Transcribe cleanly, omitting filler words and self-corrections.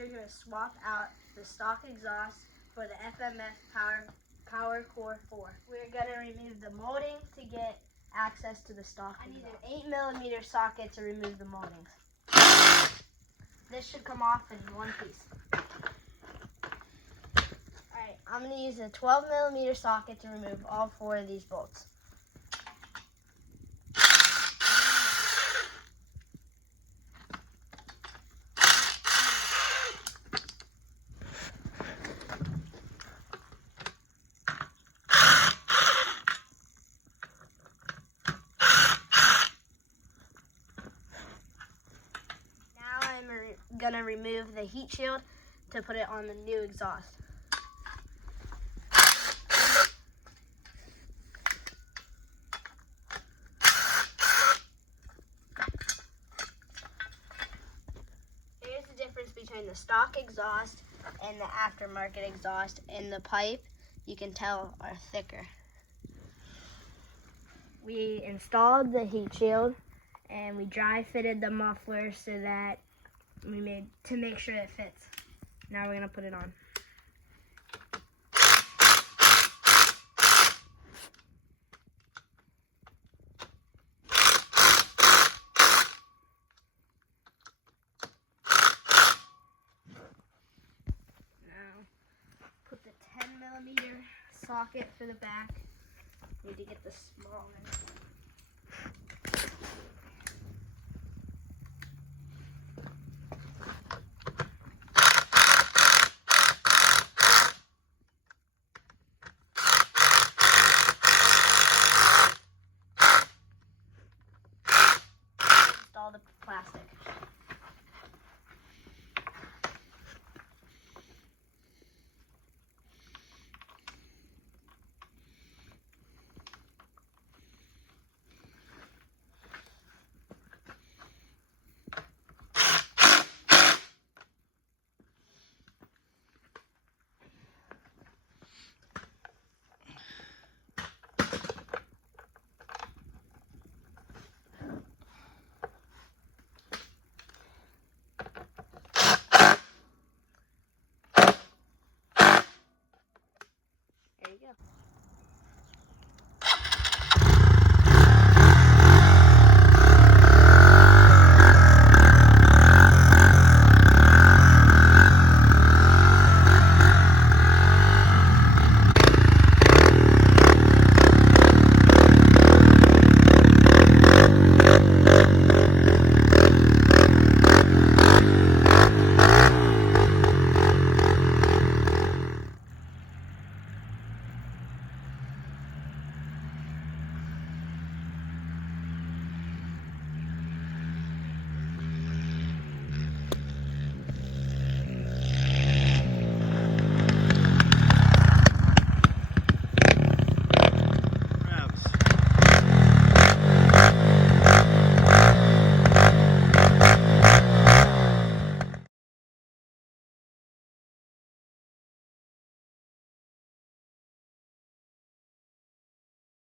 we're going to swap out the stock exhaust for the FMF Power Core 4. We're going to remove the molding to get access to the stock exhaust. I need an 8mm socket to remove the moldings. This should come off in one piece. Alright, I'm going to use a 12mm socket to remove all 4 of these bolts. Gonna remove the heat shield to put it on the new exhaust. Here's the difference between the stock exhaust and the aftermarket exhaust. And the pipe, you can tell, are thicker. We installed the heat shield and we dry fitted the muffler so that to make sure it fits. Now we're gonna put it on. Now put the 10mm socket for the back. Need to get the small one. All the plastic. There you go.